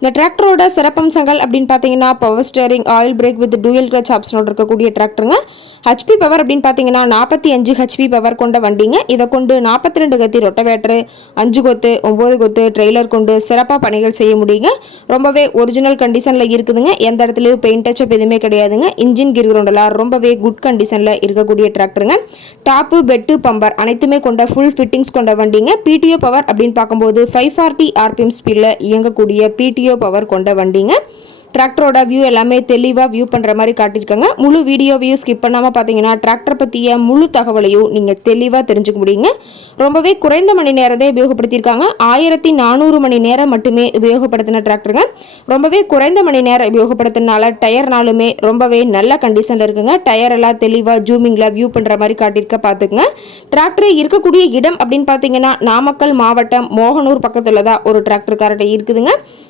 இந்த டிராக்டரோட சிறப்பம்சங்கள் அப்படின்னு பார்த்தீங்கன்னா power steering oil brake with dual clutch ஆப்ஷனோட இருக்கக்கூடிய டிராக்டருங்க. ஹெச்பி பவர் அப்படின்னு பார்த்தீங்கன்னா நாற்பத்தி அஞ்சு ஹெச்பி பவர் கொண்ட வண்டிங்க. இதை கொண்டு நாற்பத்தி ரெண்டு கத்தி ரொட்டவேட்டரு அஞ்சு கொத்து ஒம்பது கொத்து ட்ரெய்லர் கொண்டு சிறப்பாக பணிகள் செய்ய முடியுங்க. ரொம்பவே ஒரிஜினல் கண்டிஷனில் இருக்குதுங்க. எந்த இடத்துலையும் பெயிண்ட் டச்சப் எதுவுமே கிடையாதுங்க. இன்ஜின் கிர்கிரவுண்டெல்லாம் ரொம்பவே குட் கண்டிஷனில் இருக்கக்கூடிய டிராக்டருங்க. டாப்பு பெட்டு பம்பர் அனைத்துமே கொண்ட ஃபுல் ஃபிட்டிங்ஸ் கொண்ட வண்டிங்க. பிடிஓ பவர் அப்படின்னு பார்க்கும்போது ஃபைவ் ஃபார்ட்டி ஆர்பிஎம் ஸ்பீடில் இயங்கக்கூடிய பிடிஓ பவர் கொண்ட வண்டிங்க. டிராக்டரோட வியூ எல்லாமே தெளிவாக வியூ பண்ணுற மாதிரி காட்டியிருக்காங்க. முழு வீடியோ வியூ ஸ்கிப் பண்ணாமல் பார்த்தீங்கன்னா டிராக்டர் பற்றிய முழு தகவலையும் நீங்கள் தெளிவாக தெரிஞ்சுக்க முடியுங்க. ரொம்பவே குறைந்த மணி நேரத்தை உபயோகப்படுத்தியிருக்காங்க. ஆயிரத்தி நானூறு மணி நேரம் மட்டுமே உபயோகப்படுத்தின டிராக்டருங்க ரொம்பவே குறைந்த மணி நேரம் உபயோகப்படுத்தினால டயர்னாலுமே ரொம்பவே நல்ல கண்டிஷனில் இருக்குங்க. டயர் எல்லாம் தெளிவாக ஜூமிங்கில் வியூ பண்ணுற மாதிரி காட்டியிருக்க பார்த்துக்குங்க டிராக்டர் இருக்கக்கூடிய இடம் அப்படின்னு பார்த்தீங்கன்னா நாமக்கல் மாவட்டம் மோகனூர் பக்கத்தில் தான் ஒரு டிராக்டர் இருக்குதுங்க.